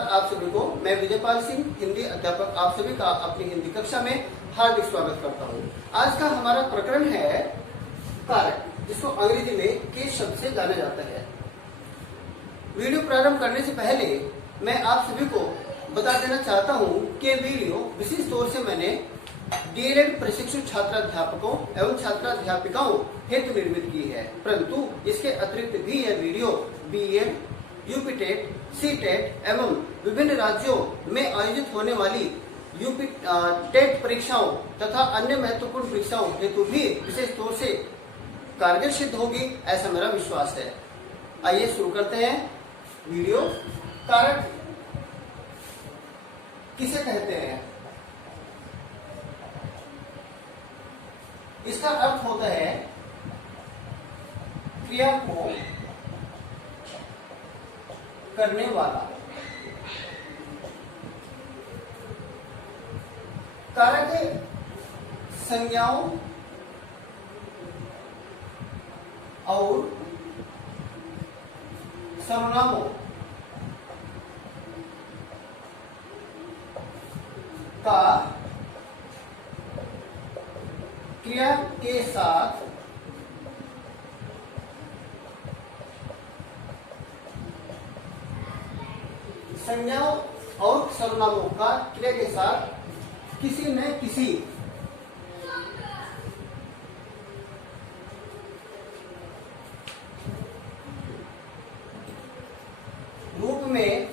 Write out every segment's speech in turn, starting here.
नमस्कार आप सभी को। मैं विजयपाल सिंह, हिंदी अध्यापक, आप सभी का अपनी हिंदी कक्षा में हार्दिक स्वागत करता हूँ। आज का हमारा प्रकरण है कारक, जिसको अंग्रेजी में केस शब्द से जाना जाता है। वीडियो प्रारंभ करने से पहले मैं आप सभी को बता देना चाहता हूँ कि वीडियो विशेष तौर से मैंने डीएलएड प्रशिक्षु छात्राध्यापकों एवं छात्राध्यापिकाओं हेतु निर्मित की है, परंतु इसके अतिरिक्त भी यह video BEd, UP TET, CTET एवं विभिन्न राज्यों में आयोजित होने वाली यूपी टेट परीक्षाओं तथा अन्य महत्वपूर्ण परीक्षाओं हेतु भी विशेष तौर से कारगर सिद्ध होगी, ऐसा मेरा विश्वास है। आइए शुरू करते हैं वीडियो। कारक किसे कहते हैं? इसका अर्थ होता है क्रिया को करने वाला। कारक संज्ञाओं और सर्वनामों का क्रिया के साथ संज्ञाओं और सर्वनामों का क्रिया के साथ किसी न किसी रूप में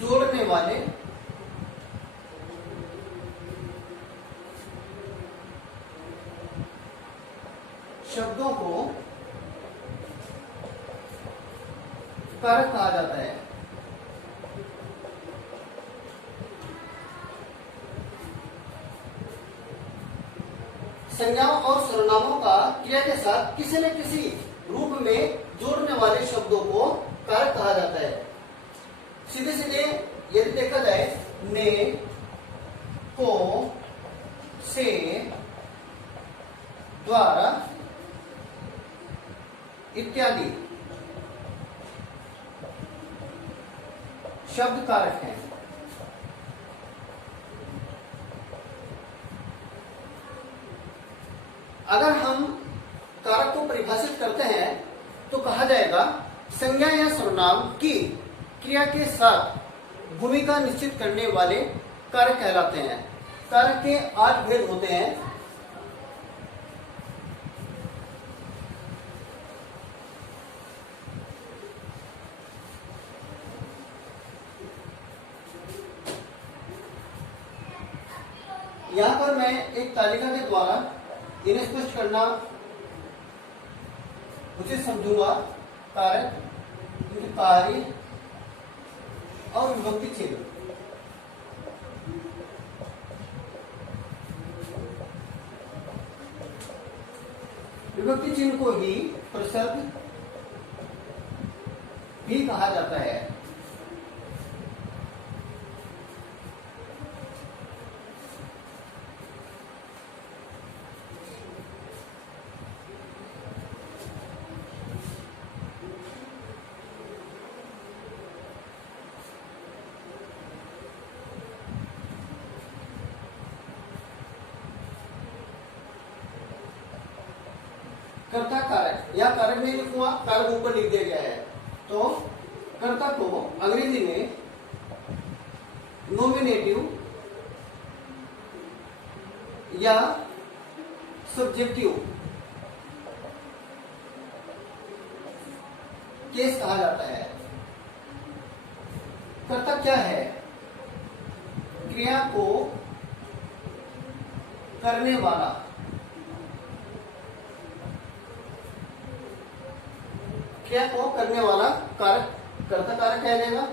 जोड़ने वाले शब्दों को कारक कहा जाता है। संज्ञाओं और सर्वनामों का क्रिया के साथ किसी न किसी रूप में जोड़ने वाले शब्दों को कारक कहा जाता है। सीधे सीधे यदि देखा जाए, ने, को, से, द्वारा इत्यादि शब्द कारक हैं। अगर हम कारक को परिभाषित करते हैं तो कहा जाएगा संज्ञा या सर्वनाम की क्रिया के साथ भूमिका निश्चित करने वाले कारक कहलाते हैं। कारक के 8 भेद होते हैं। यहां पर मैं एक तालिका के द्वारा इन्हें स्पष्ट करना उचित समझूंगा। कारक, कार्य और विभक्ति चिन्ह। विभक्ति चिन्ह को ही प्रसर्ग भी कहा जाता है। कर्ता कारक या कारक नहीं लिखूंगा, कारक ऊपर लिख दिया गया है। तो कर्ता को अंग्रेजी में नॉमिनेटिव या सब्जेक्टिव केस कहा जाता है। कर्ता क्या है? क्रिया को करने वाला। क्रिया को करने वाला कारक कर्ता कारक कहलाएगा।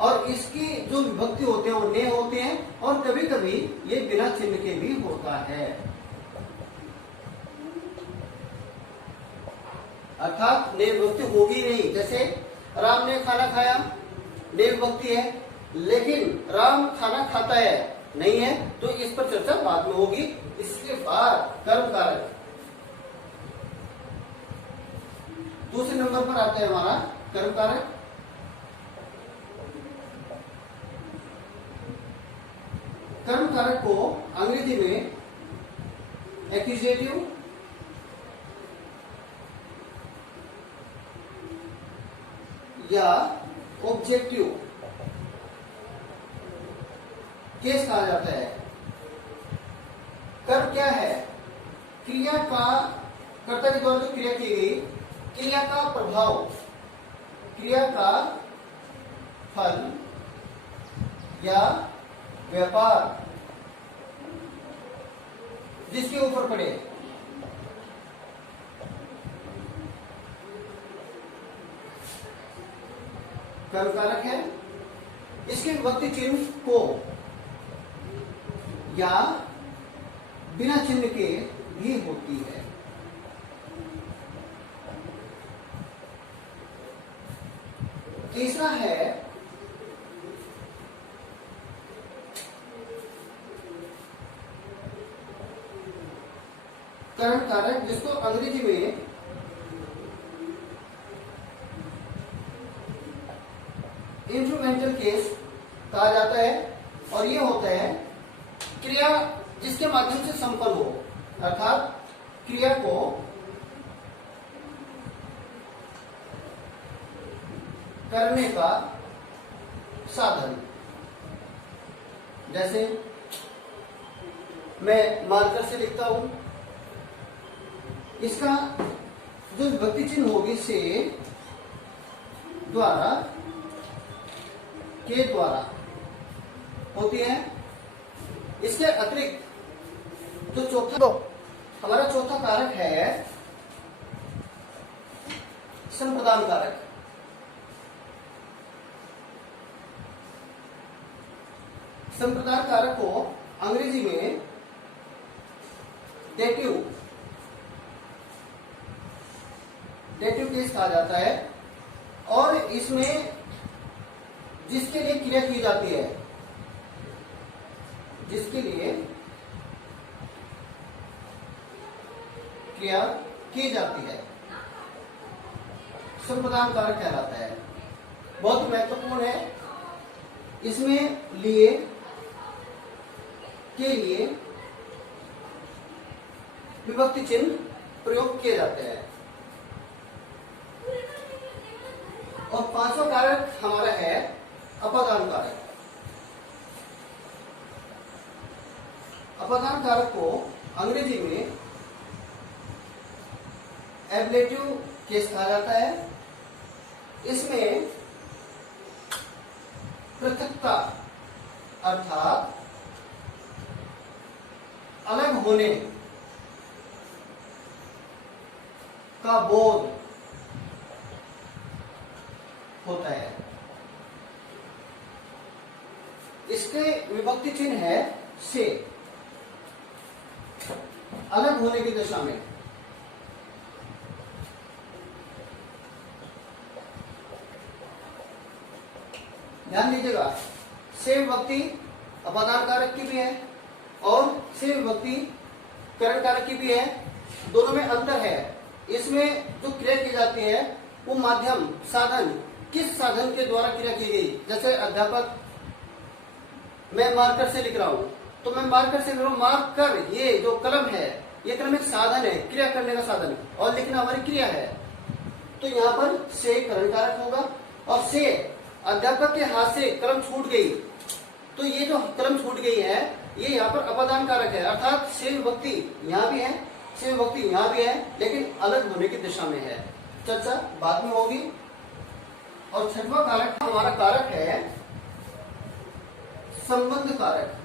और इसकी जो विभक्ति होते हैं वो ने होते हैं, और कभी कभी ये बिना चिन्ह के भी होता है। अर्थात ने विभक्ति होगी नहीं। जैसे राम ने खाना खाया, ने विभक्ति है, लेकिन राम खाना खाता है नहीं है, तो इस पर चर्चा बाद में होगी। इसके बाद कर्म कारक दूसरे नंबर पर आता है हमारा कर्म कारक। कर्म कारक को अंग्रेजी में एक्यूजेटिव या ऑब्जेक्टिव केस कहा जाता है। कर्म क्या है? क्रिया का, कर्ता के द्वारा जो क्रिया की गई, क्रिया का प्रभाव, क्रिया का फल या व्यापार जिसके ऊपर पड़े, कर्म कारक है। इसके विभक्ति चिन्ह को या बिना चिन्ह के भी होती है। तीसरा है कर्म कारक, जिसको अंग्रेजी में इंस्ट्रूमेंटल केस कहा जाता है, और ये होता है क्रिया जिसके माध्यम से संपन्न हो, अर्थात क्रिया को करने का साधन। जैसे मैं मार्कर से लिखता हूं, इसका जो विभक्ति चिन्ह होगी से द्वारा, के द्वारा होती है। इसके अतिरिक्त जो चौथा, हमारा चौथा कारक है संप्रदान कारक। संप्रदान कारक को अंग्रेजी में डेटिव केस कहा जाता है, और इसमें जिसके लिए क्रिया की जाती है, जिसके लिए क्रिया की जाती है, संप्रदान कारक कहलाता है। बहुत ही महत्वपूर्ण है। इसमें लिए, के लिए विभक्ति चिन्ह प्रयोग किए जाते हैं। और पांचवा कारक हमारा है अपादान कारक। अपादान कारक को अंग्रेजी में एब्लेटिव केस कहा जाता है। इसमें पृथकता अर्थात अलग होने का बोध होता है। इसके विभक्ति चिन्ह है से, अलग होने की दिशा में। ध्यान दीजिएगा, से विभक्ति अपादान कारक की भी है और से विभक्ति करण कारक की भी है। दोनों में अंतर है। इसमें जो क्रिया की जाती है वो माध्यम, साधन, किस साधन के द्वारा क्रिया की गई। जैसे अध्यापक, मैं मार्कर से लिख रहा हूं, तो मैं मार्कर से लिख रहा हूं। मार्कर, ये जो कलम है, ये कलम एक साधन है, क्रिया करने का साधन, और लिखना हमारी क्रिया है। तो यहाँ पर से करण कारक होगा। और से, अध्यापक के हाथ से कलम छूट गई, तो ये जो कलम छूट गई है, ये यहाँ पर अपादान कारक है। अर्थात से विभक्ति यहाँ भी है, से विभक्ति यहाँ भी है, लेकिन अलग होने की दिशा में है। चर्चा बाद में होगी। और छठवां कारक हमारा कारक है संबंध कारक।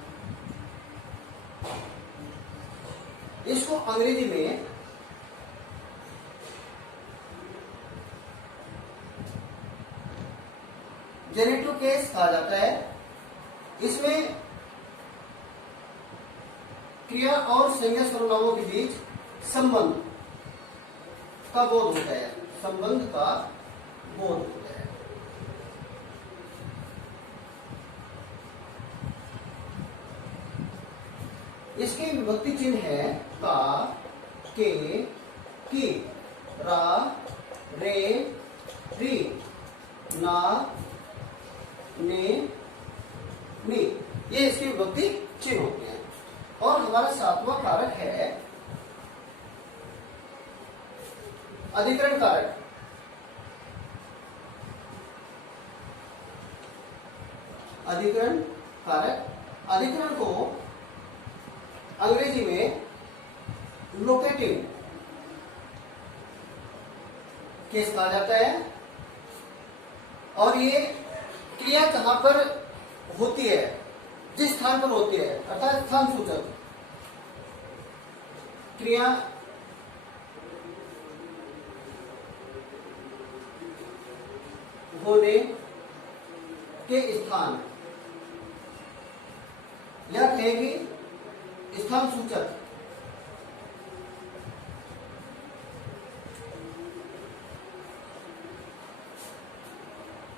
इसको अंग्रेजी में जेनेटिव केस कहा जाता है। इसमें क्रिया और संज्ञा सर्वनामों के बीच संबंध का बोध होता है, संबंध का बोध होता है। इसके विभक्ति चिन्ह है का, के, की, रा, रे री ना ने नी, ये इसकी विभक्ति चिन्ह होते हैं। और हमारा सातवां कारक है अधिकरण कारक। अधिकरण कारक, अधिकरण को अंग्रेजी में लोकेटिव केस कहा जाता है। और ये क्रिया कहां पर होती है, जिस स्थान पर होती है, अर्थात स्थान सूचक क्रिया होने के स्थान, या कहेंगे स्थान सूचक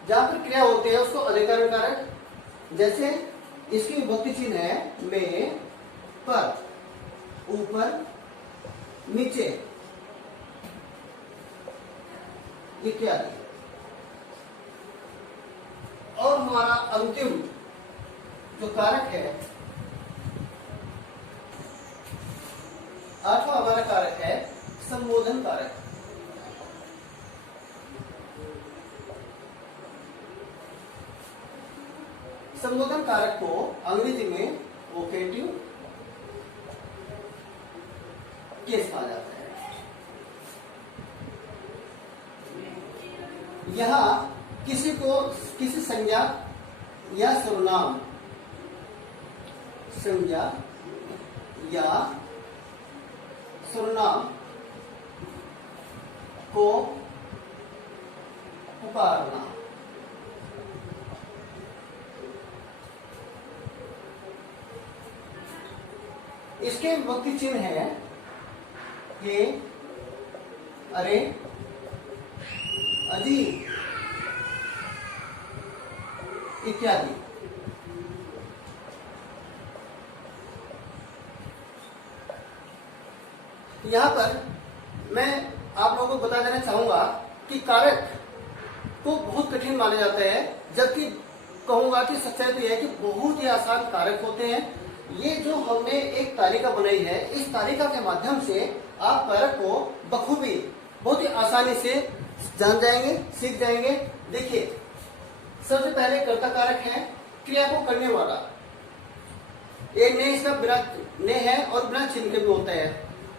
जहां पर क्रिया होती है उसको अधिकरण कारक। जैसे इसकी विभक्ति चिन्ह है में, पर, ऊपर, नीचे इत्यादि। और हमारा अंतिम जो कारक है, आठवां हमारा कारक है संबोधन कारक। संबोधन कारक को अंग्रेजी में वोकेटिव केस कहा जाता है। यहां किसी संज्ञा या सर्वनाम, संज्ञा या सर्वनाम को पुकारना, इसके विभक्ति चिन्ह है हे, अरे, अजी इत्यादि। यहां पर मैं आप लोगों को बता देना चाहूंगा कि कारक को बहुत कठिन माना जाता है, जबकि कहूंगा कि सच्चाई तो यह है कि बहुत ही आसान कारक होते हैं। ये जो हमने एक तालिका बनाई है, इस तालिका के माध्यम से आप कारक को बखूबी बहुत ही आसानी से जान जाएंगे, सीख जाएंगे। देखिए, सबसे पहले कर्ता कारक है, क्रिया को करने वाला। एक ने इसका बिना ने है और बिना चिन्ह के भी होता है,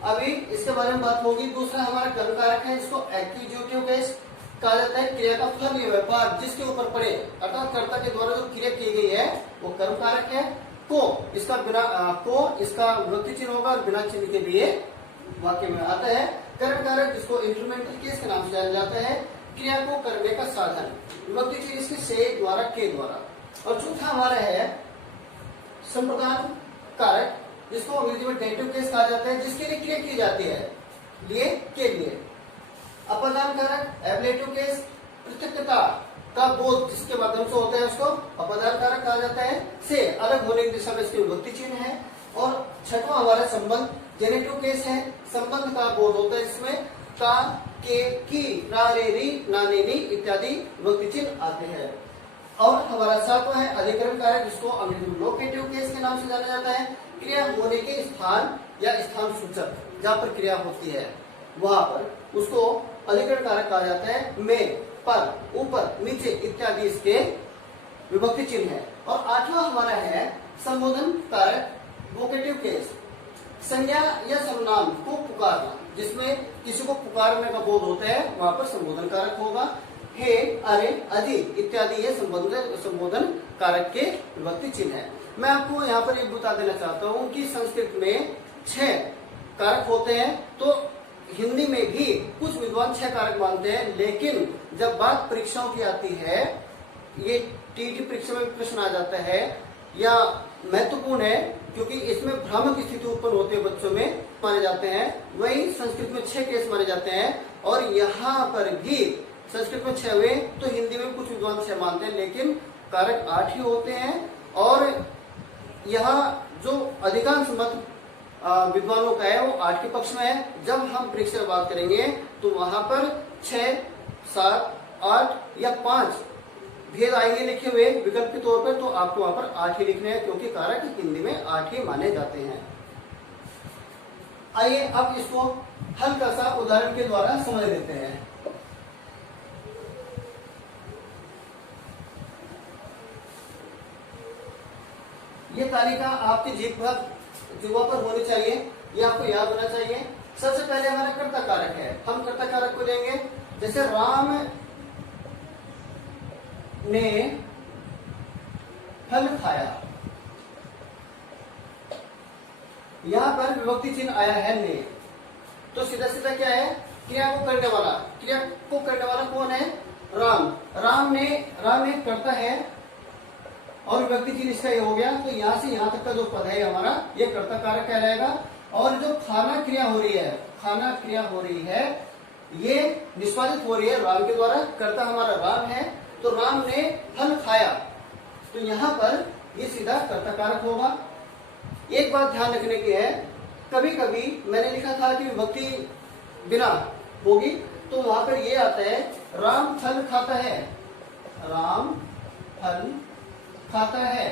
अभी इसके बारे में बात होगी। दूसरा हमारा कर्म कारक है, इसको एक्यूजेटिव केस कहा जाता है। क्रिया का फल या व्यापार जिसके ऊपर पड़े, अर्थात कर्ता के द्वारा जो क्रिया की गई है वो कर्म कारक है। को इसका विभक्ति चिन्ह होगा और बिना चिन्ह के भी वाक्य में आता है। कर्म कारक जिसको इंस्ट्रूमेंटल केस के नाम से जाना जाता है, क्रिया को करने का साधन, विभक्ति चिन्ह इसके से द्वारा, के द्वारा। और चौथा हमारा है संप्रदान कारक, जिसको अंग्रेजी में डेटिव केस कहा जाता है, जिसके लिए क्रिया की जाती है, लिए के लिए। अपदान कारक एब्लेटिव केस, पृथकता का बोध जिसके माध्यम से होता है उसको अपदान कारक कहा जाता है। से अलग होने की दिशा में इसकी विभक्ति चिन्ह है। और छठवां हमारा संबंध जेनेटिव केस है, संबंध का बोध होता है, इसमें का, के, की, ना, रे, री, ना, ने, नी इत्यादि विभक्ति चिन्ह आते हैं। और हमारा सातवां है अधिकरण कारक, जिसको अंग्रेजी में लोकेटिव केस के नाम से जाना जाता है। क्रिया होने के स्थान या स्थान सूचक जहां पर क्रिया होती है वहां पर उसको अधिकरण कारक कहा जाता है। में, पर, ऊपर, नीचे इत्यादि इसके विभक्ति चिन्ह है। और आठवां हमारा है संबोधन कारक, वोकेटिव केस, संज्ञा या सर्वनाम को पुकारना, जिसमें किसी को पुकारने का बोध होता है, वहां पर संबोधन कारक होगा। हे, अरे, अजी इत्यादि ये संबोधन कारक के विभक्ति चिन्ह है। मैं आपको यहाँ पर एक बता देना चाहता हूँ कि संस्कृत में 6 कारक होते हैं, तो हिंदी में भी कुछ विद्वान 6 कारक मानते हैं। लेकिन जब बात परीक्षाओं की आती है, ये टीटी परीक्षा में प्रश्न आ जाता है या महत्वपूर्ण है, क्योंकि इसमें भ्रामक स्थिति उत्पन्न होती है, बच्चों में माने जाते हैं। वही संस्कृत में 6 केस माने जाते हैं। और यहाँ पर भी संस्कृत में 6 हुए, तो हिंदी में कुछ विद्वान 6 मानते हैं, लेकिन कारक 8 ही होते हैं। और यहाँ जो अधिकांश मत विद्वानों का है वो 8 के पक्ष में है। जब हम परीक्षा की बात करेंगे तो वहां पर 6, 7, 8 या 5 भेद आएंगे लिखे हुए विकल्प के तौर पर, तो आपको वहां पर 8 ही लिखने हैं, क्योंकि कारक हिंदी में 8 ही माने जाते हैं। आइए अब इसको हल्का सा उदाहरण के द्वारा समझ लेते हैं। ये तालिका आपकी जिह्वा पर होनी चाहिए, ये आपको याद होना चाहिए। सबसे पहले हमारा कर्ता कारक है, हम कर्ता कारक को लेंगे। जैसे राम ने फल खाया, यहां पर विभक्ति चिन्ह आया है ने, तो सीधा सीधा क्या है, क्रिया को करने वाला, क्रिया को करने वाला कौन है, राम। राम ने करता है और विभक्ति चिन्ह इसका ये हो गया, तो यहां से यहां तक का जो पद है हमारा, ये कर्ता कारक कहलाएगा। और जो खाना क्रिया हो रही है, खाना क्रिया हो रही है, ये निष्पादित हो रही है राम के द्वारा, कर्ता हमारा राम है, तो राम ने फल खाया, तो यहां पर ये सीधा कर्ता कारक होगा। एक बात ध्यान रखने की है, कभी कभी मैंने लिखा था कि विभक्ति बिना होगी, तो वहां पर ये आता है राम फल खाता है, राम फल खाता है,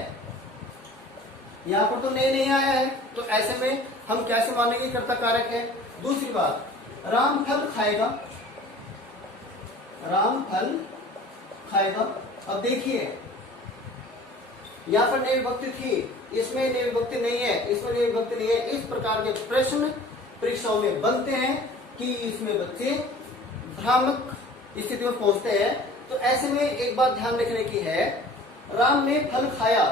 यहां पर तो नहीं आया है, तो ऐसे में हम कैसे मानेंगे कर्ता कारक है। दूसरी बात, राम फल खाएगा, राम फल खाएगा। अब देखिए यहां पर नई विभक्ति थी, इसमें नई विभक्ति नहीं है, इसमें नई विभक्ति नहीं है। इस प्रकार के प्रश्न परीक्षाओं में बनते हैं कि इसमें बच्चे भ्रामक स्थिति में पहुंचते हैं। तो ऐसे में एक बात ध्यान रखने की है, राम ने फल खाया,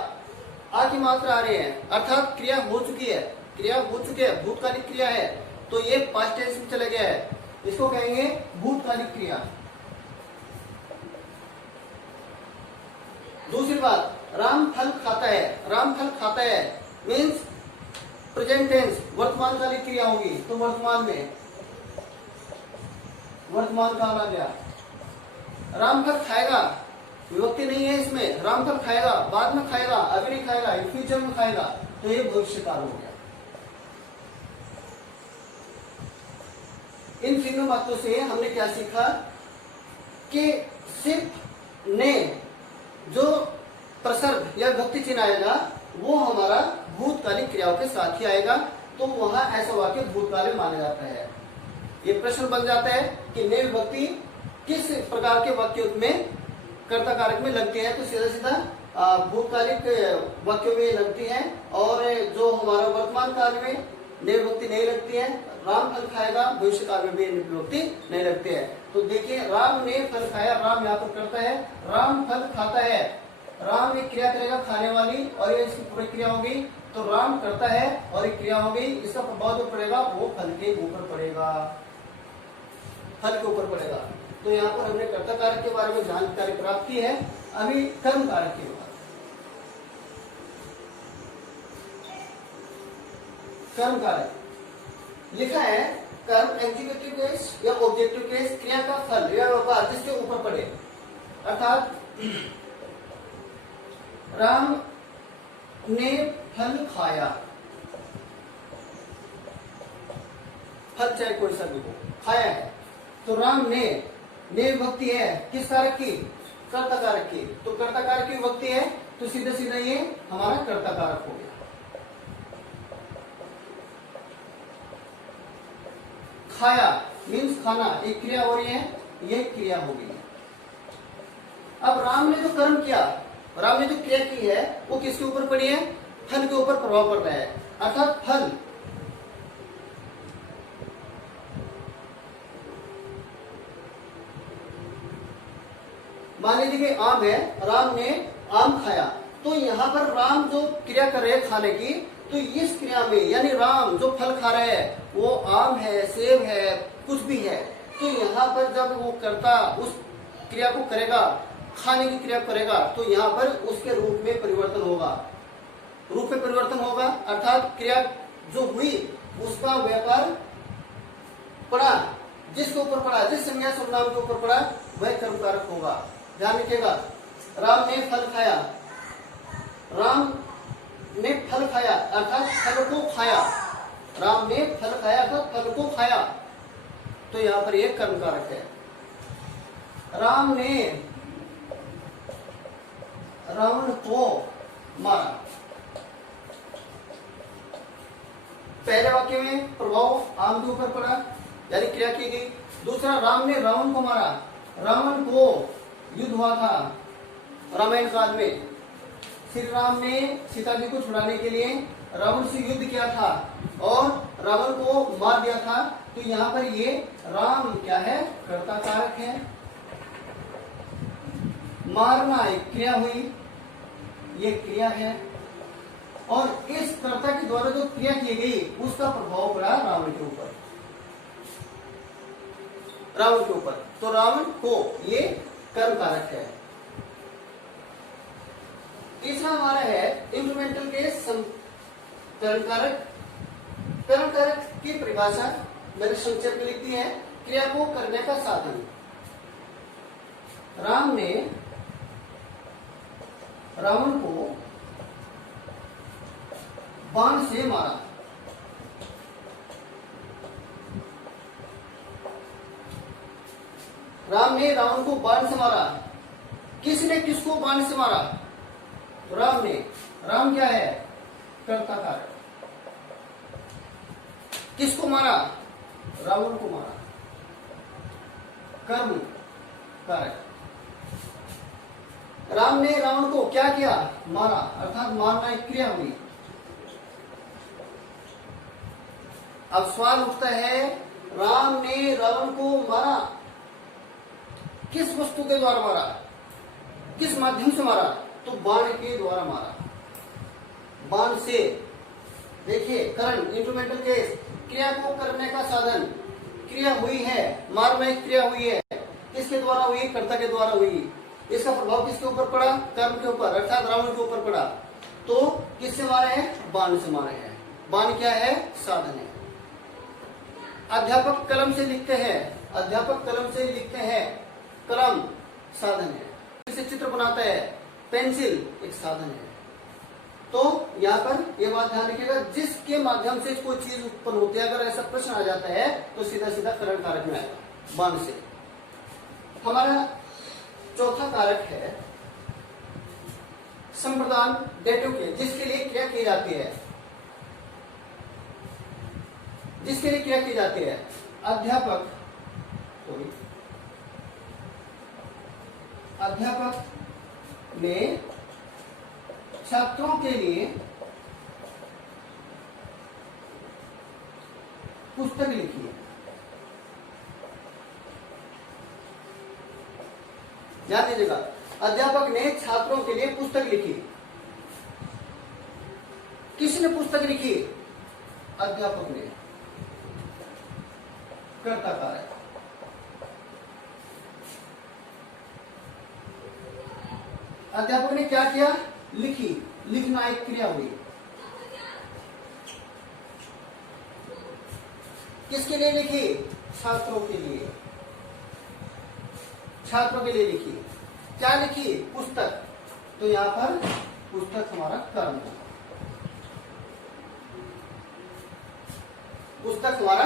आ की मात्रा आ रही है, अर्थात क्रिया हो चुकी है, क्रिया हो चुकी है, भूतकालिक क्रिया है, तो ये पास्ट टेंस में चला गया है, इसको कहेंगे भूतकालिक क्रिया। दूसरी बात, राम फल खाता है, राम फल खाता है मीन्स प्रेजेंट टेंस, वर्तमान कालिक क्रिया होगी, तो वर्तमान में वर्तमान काल आ गया। राम फल खाएगा, विभक्ति नहीं है इसमें, राम फल खाएगा, बाद में खाएगा, अभी नहीं खाएगा, फ्यूचर में खाएगा, तो ये भविष्य काल हो गया। इन तीनों बातों से हमने क्या सीखा कि सिर्फ ने जो प्रसर्ग या विभक्ति चिन्ह आएगा वो हमारा भूतकालिक क्रियाओं के साथ ही आएगा, तो वहां ऐसा वाक्य भूतकाल माना जाता है। ये प्रश्न बन जाता है कि ने विभक्ति किस प्रकार के वाक्यों में कर्ता कारक में लगती है, तो सीधा सीधा भूतकालिक वाक्यों में लगती है, और जो हमारा वर्तमान काल में ने विभक्ति नहीं लगती है। राम फल खाएगा, भविष्य काल में भी विभक्ति नहीं लगती है। तो देखिए राम ने फल खाया, राम यहाँ पर करता है, राम फल खाता है, राम एक क्रिया करेगा खाने वाली, और ये इसकी पूरी क्रिया होगी, तो राम करता है और एक क्रिया होगी, इसका प्रभाव जो पड़ेगा वो फल के ऊपर पड़ेगा, फल के ऊपर पड़ेगा। तो यहाँ पर हमने कर्ता कारक के बारे में जानकारी प्राप्त की है। अभी कर्म कारक की बात, कर्म कारक लिखा है, कर्म एग्जीक्यूटिव केस या ऑब्जेक्टिव केस, क्रिया का फल या व्यापार जिसके ऊपर पड़े, अर्थात राम ने फल खाया, फल चाहे कोई सा भी हो, खाया है, तो राम ने विभक्ति है किस कारक की, कर्ता कारक की, तो कर्ता कारक की विभक्ति है, तो सीधा सीधा ये हमारा कर्ता कारक हो गया। खाया मीन्स खाना, एक क्रिया हो रही है, ये क्रिया हो गई। अब राम ने जो कर्म किया, राम ने जो क्रिया की है वो किसके ऊपर पड़ी है, फल के ऊपर प्रभाव पड़ रहा है, अर्थात फल मान लीजिए कि आम है, राम ने आम खाया, तो यहाँ पर राम जो क्रिया कर रहे हैं खाने की, तो इस क्रिया में यानी राम जो फल खा रहे हैं वो आम है, सेब है, कुछ भी है, तो यहाँ पर जब वो कर्ता उस क्रिया को करेगा, खाने की क्रिया करेगा, तो यहाँ पर उसके रूप में परिवर्तन होगा, रूप में परिवर्तन होगा, अर्थात क्रिया जो हुई उसका व्यापार पड़ा, जिसके ऊपर पड़ा, जिस संज्ञा सर्वनाम के ऊपर पड़ा वह कर्म कारक होगा। ध्यान रखिएगा, राम ने फल खाया, राम ने फल खाया अर्थात फल को खाया, राम ने फल खाया अर्थात फल को खाया, तो यहाँ पर एक कर्म कारक है। राम ने रावण को मारा। पहले वाक्य में प्रभाव आम के ऊपर पड़ा, यानी क्रिया की गई। दूसरा, राम ने रावण को मारा। रावण को युद्ध हुआ था रामायण काल में। श्री राम ने सीता जी को छुड़ाने के लिए रावण से युद्ध किया था और रावण को मार दिया था। तो यहाँ पर ये राम क्या है, कर्ता कारक है। मारना एक क्रिया हुई, ये क्रिया है, और इस कर्ता के द्वारा जो क्रिया की गई उसका प्रभाव पड़ा रावण के ऊपर, रावण के ऊपर। तो रावण को ये कर्म कारक है। तीसरा हमारा है इंस्ट्रूमेंटल केस कर्म कारक। कर्म कारक की परिभाषा मैंने संक्षेप में लिखी है, क्रिया को करने का साधन। राम ने रावण को बाण से मारा। राम ने रावण को बाण से मारा। किसने किसको बाण से मारा? तो राम ने। राम क्या है, कर्ता कारक। किसको मारा? रावण को मारा, कर्म कारक। राम ने रावण को क्या किया? मारा, अर्थात मारना एक क्रिया हुई। अब सवाल उठता है, राम ने रावण को मारा, किस वस्तु के द्वारा मारा, किस माध्यम से मारा? तो बाण के द्वारा मारा, बाण से। देखिए, करण इंस्ट्रूमेंटल केस, क्रिया को करने का साधन। क्रिया हुई है, मारना एक क्रिया हुई है, किसके द्वारा हुई? कर्ता के द्वारा हुई। इसका प्रभाव किसके ऊपर पड़ा? कर्म के ऊपर, अर्थात रावण के ऊपर पड़ा। तो किससे मारे हैं? बाण से मारे हैं। बाण क्या है? साधन है। अध्यापक कलम से लिखते हैं, अध्यापक कलम से लिखते हैं, कलम साधन है। इसे चित्र बनाता है, पेंसिल एक साधन है। तो यहाँ पर यह बात ध्यान रखिएगा, जिसके माध्यम से कोई चीज उत्पन्न होती है, अगर ऐसा प्रश्न आ जाता है तो सीधा सीधा करण कारक में आएगा, बाण से। हमारा चौथा कारक है संप्रदान, डेटिव के, जिसके लिए क्रिया की जाती है, जिसके लिए क्रिया की जाती है। अध्यापक, अध्यापक ने छात्रों के लिए पुस्तक लिखी है। ध्यान दीजिएगा, अध्यापक ने छात्रों के लिए पुस्तक लिखी। किसने पुस्तक लिखी? अध्यापक ने, कर्ता कारक। अध्यापक ने क्या किया? लिखी, लिखना एक क्रिया हुई। किसके लिए लिखी? छात्रों के लिए, छात्रों के लिए लिखी। क्या लिखी? पुस्तक। तो यहां पर पुस्तक हमारा कर्म है, पुस्तक हमारा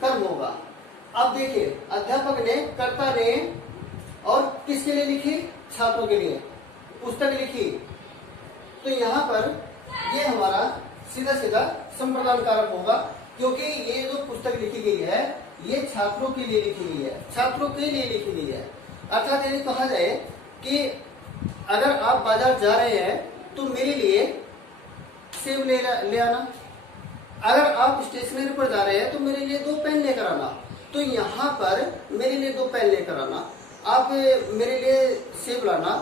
कर्म होगा। अब देखिए, अध्यापक ने, कर्ता ने, और किसके लिए लिखी? छात्रों के लिए पुस्तक लिखी। तो यहां पर ये हमारा सीधा सीधा संप्रदान कारक होगा, क्योंकि ये जो पुस्तक लिखी गई है ये छात्रों के लिए लिखी गई है, छात्रों के लिए लिखी गई है। अर्थात यदि कहा जाए कि अगर आप बाजार जा रहे हैं तो मेरे लिए सेब ले आना, अगर आप स्टेशनरी पर जा रहे हैं तो मेरे लिए 2 पेन लेकर आना। तो यहाँ पर मेरे लिए 2 पेन लेकर आना, आप मेरे लिए सेब लाना।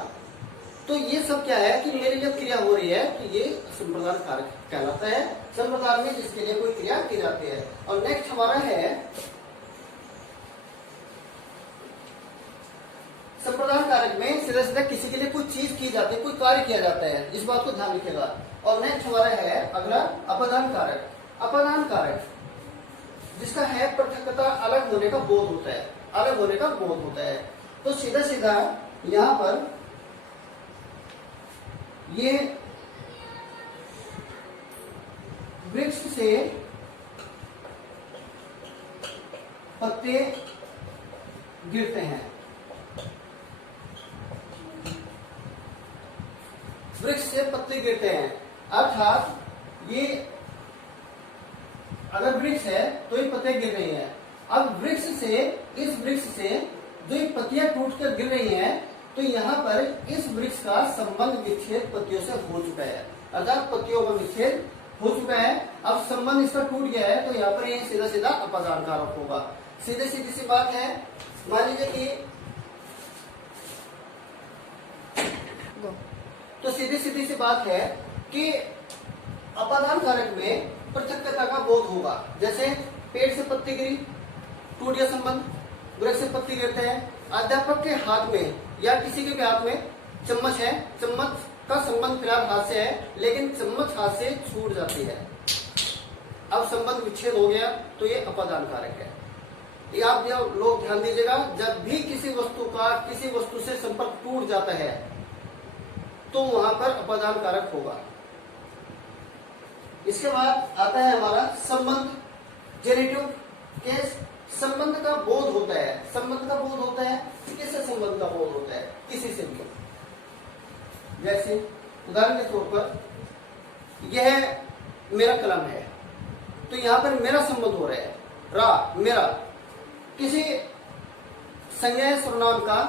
तो ये सब क्या है कि मेरे लिए क्रिया हो रही है, तो ये संप्रदान कारक कहलाता है। संप्रदान में जिसके लिए कोई क्रिया की जाती है। और नेक्स्ट हमारा है संप्रदान कारक में सीधा सीधा किसी के लिए कोई चीज की जाती है, कोई कार्य किया जाता है, इस बात को ध्यान रखिएगा। और नेक्स्ट हमारा है अगला अपादान कारक। अपादान कारक जिसका है पृथकता, अलग होने का बोध होता है, अलग होने का बोध होता है। तो सीधा सीधा यहां पर ये वृक्ष से पत्ते गिरते हैं, वृक्ष से पत्ते गिरते हैं, अर्थात ये अगर वृक्ष है तो ये पत्ते गिर रही हैं। अब इस वृक्ष से जो ये पत्तियां टूटकर गिर रही हैं, तो यहाँ पर इस वृक्ष का संबंध विच्छेद पत्तियों से हो चुका है, अर्थात पत्तियों का विच्छेद हो चुका है। अब संबंध इसका टूट गया है, तो यहाँ पर ये सीधा सीधा अपादान कारक होगा। सीधी सी बात है, मान लीजिए कि तो सीधी सी बात है कि अपादान कारक में पृथक्कता का बोध होगा। जैसे पेड़ से पत्ती गिरी, टूट गया संबंध, वृक्ष से पत्ती गिरते हैं। अध्यापक के हाथ में या किसी के हाथ में चम्मच है, चम्मच का संबंध फिलहाल हाथ से है, लेकिन चम्मच हाथ से छूट जाती है, अब संबंध विच्छेद हो गया, तो ये अपादान कारक है। ये आप लोग ध्यान दीजिएगा, जब भी किसी वस्तु का किसी वस्तु से संपर्क टूट जाता है तो वहां पर अपादान कारक होगा। इसके बाद आता है हमारा संबंध, जेनेटिव केस। संबंध का बोध होता है, संबंध का बोध होता है, किससे संबंध का बोध होता है? किसी से भी। जैसे उदाहरण के तौर पर यह मेरा कलम है, तो यहां पर मेरा संबंध हो रहा है, रा मेरा। किसी संज्ञा सर्वनाम का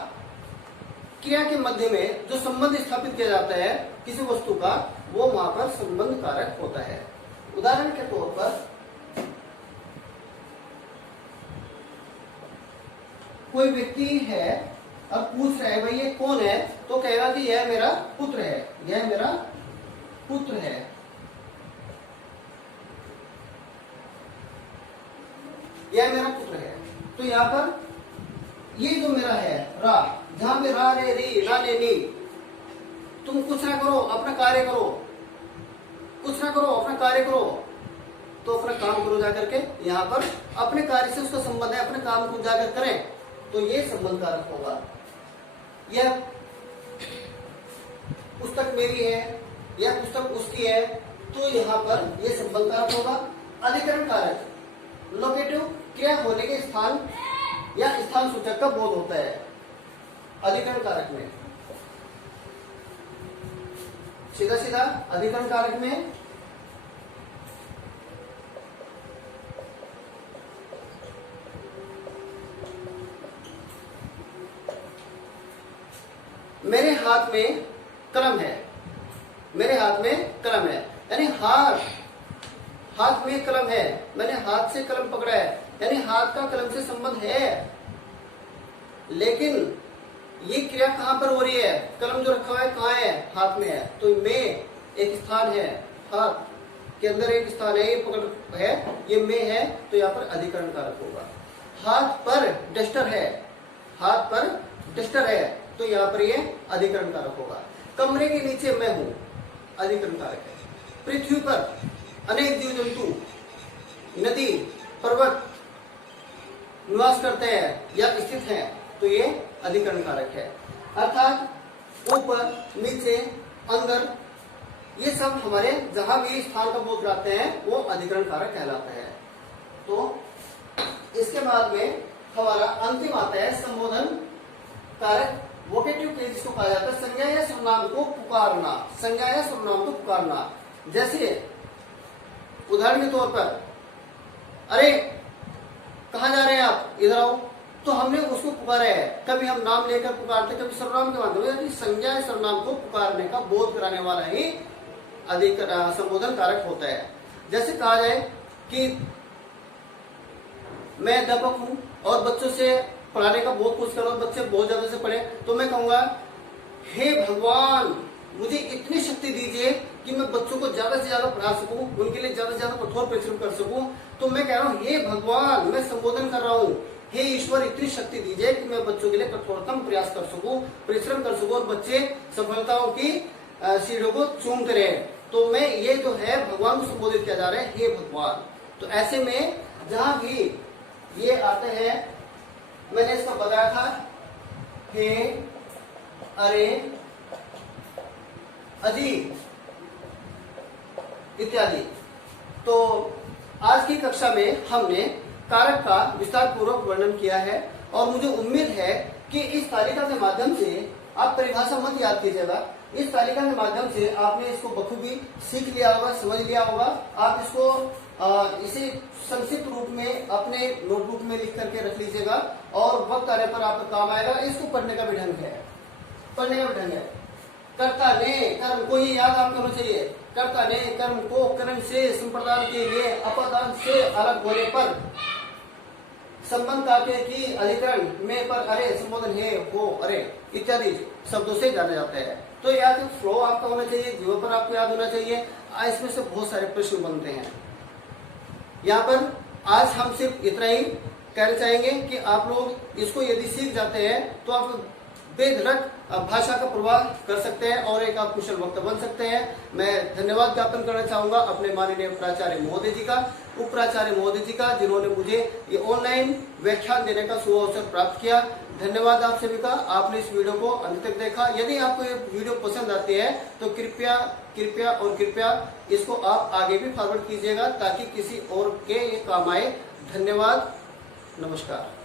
क्रिया के मध्य में जो संबंध स्थापित किया जाता है किसी वस्तु का, वो वहां पर संबंध कारक होता है। उदाहरण के तौर पर कोई व्यक्ति है, अब पूछ रहा है भाई ये कौन है, तो कहेगा कि यह मेरा पुत्र है, यह मेरा पुत्र है। यह मेरा पुत्र है, तो यहाँ पर ये जो मेरा है रा, जहां पे रा रे री रा ले नी, तुम कुछ ना करो अपना कार्य करो, कुछ ना करो अपना कार्य करो, तो अपना काम करो जाकर के। यहाँ पर अपने कार्य से उसका संबंध है, अपने काम को जाकर करें, तो ये संबंध कारक होगा। यह पुस्तक मेरी है, यह पुस्तक उसकी है, तो यहाँ पर यह संबंध कारक होगा। अधिकरण कारक, लोकेटिव क्रिया होने के स्थान या स्थान सूचक का बोध होता है अधिकरण कारक में। सीधा सीधा अधिकरण कारक में मेरे हाथ में कलम है, मेरे हाथ में कलम है, यानी हाथ में कलम है, मैंने हाथ से कलम पकड़ा है, यानी हाथ का कलम से संबंध है। लेकिन ये क्रिया कहां पर हो रही है? कलम जो रखा हुआ है कहां है? हाथ में है, तो में एक स्थान है, हाथ के अंदर एक स्थान है, ये पकड़ है, ये में है, तो यहाँ पर अधिकरण कारक होगा। हाथ पर डस्टर है, हाथ पर डस्टर है, तो यहाँ पर ये अधिकरण कारक होगा। कमरे के नीचे मैं हूं, अधिकरण कारक है। पृथ्वी पर अनेक जीव जंतु, नदी, पर्वत निवास करते हैं या स्थित हैं, तो ये अधिकरण कारक है। अर्थात ऊपर, नीचे, अंदर, ये सब हमारे जहां भी स्थान का बोध कराते हैं वो अधिकरण कारक कहलाता है। तो इसके बाद में हमारा अंतिम आता है संबोधन कारक, वोकेटिव केस जिसको कहा जाता है। संज्ञा या सर्वनाम को पुकारना, संज्ञा या सर्वनाम को पुकारना। जैसे उदाहरण के तौर पर, अरे कहाँ जा रहे हैं आप, इधर आओ, तो हमने उसको पुकारा है। कभी हम नाम लेकर पुकारते, कभी सर्वनाम के माध्यम, यानी संज्ञा या सर्वनाम को पुकारने का बोध कराने वाला ही अधिक संबोधन कारक होता है। जैसे कहा जाए कि मैं अध्यापक हूं और बच्चों से पढ़ाने का बहुत कुछ करो, बच्चे बहुत ज्यादा से पढ़े, तो मैं कहूंगा हे भगवान मुझे इतनी शक्ति दीजिए कि मैं बच्चों को ज्यादा से ज्यादा पढ़ा सकूं, उनके लिए ज्यादा से ज्यादा कठोर परिश्रम कर सकूं। तो मैं कह रहा हूं हे भगवान, मैं संबोधन कर रहा हूं, हे ईश्वर इतनी शक्ति दीजिए कि मैं बच्चों के लिए कठोरतम प्रयास कर सकूं, परिश्रम कर सकूं और बच्चे सफलताओं की सीढ़ियों को चूमते रहे। तो मैं ये जो है भगवान को संबोधित किया जा रहा है, हे भगवान। तो ऐसे में जहां भी ये आते हैं, मैंने इसका बताया था, हे, अरे, अजी इत्यादि। तो आज की कक्षा में हमने कारक का विस्तार पूर्वक वर्णन किया है और मुझे उम्मीद है कि इस तालिका के माध्यम से आप परिभाषा मत याद कीजिएगा। इस तालिका के माध्यम से आपने इसको बखूबी सीख लिया होगा, समझ लिया होगा। आप इसको इसे संक्षिप्त रूप में अपने नोटबुक में लिख करके रख लीजिएगा और वक्त आने पर आपको काम आएगा। इसको पढ़ने का भी ढंग है, पढ़ने का भी ढंग है। कर्ता ने कर्म को ही याद आपको होना चाहिए। कर्ता ने कर्म को कर्म से संप्रदान के लिए अपादान से अलग होने पर संबंध काटे की अधिकरण में पर अरे संबोधन है हो अरे इत्यादि शब्दों से जाना जाता है। तो याद फ्लो आपका होना चाहिए, जीवन पर आपको याद होना चाहिए। इसमें से बहुत सारे प्रश्न बनते हैं। यहाँ पर आज हम सिर्फ इतना ही कहना चाहेंगे कि आप लोग इसको यदि सीख जाते हैं तो आप बेधड़क भाषा का प्रवाह कर सकते हैं और एक आप कुशल वक्ता बन सकते हैं। मैं धन्यवाद ज्ञापन करना चाहूंगा अपने माननीय प्राचार्य महोदय जी का, उप प्राचार्य महोदय जी का, जिन्होंने मुझे ये ऑनलाइन व्याख्यान देने का सुअवसर प्राप्त किया। धन्यवाद आप सभी का, आपने इस वीडियो को अंत तक देखा। यदि आपको ये वीडियो पसंद आती है तो कृपया कृपया और कृपया इसको आप आगे भी फॉरवर्ड कीजिएगा ताकि किसी और के ये काम आए। धन्यवाद, नमस्कार।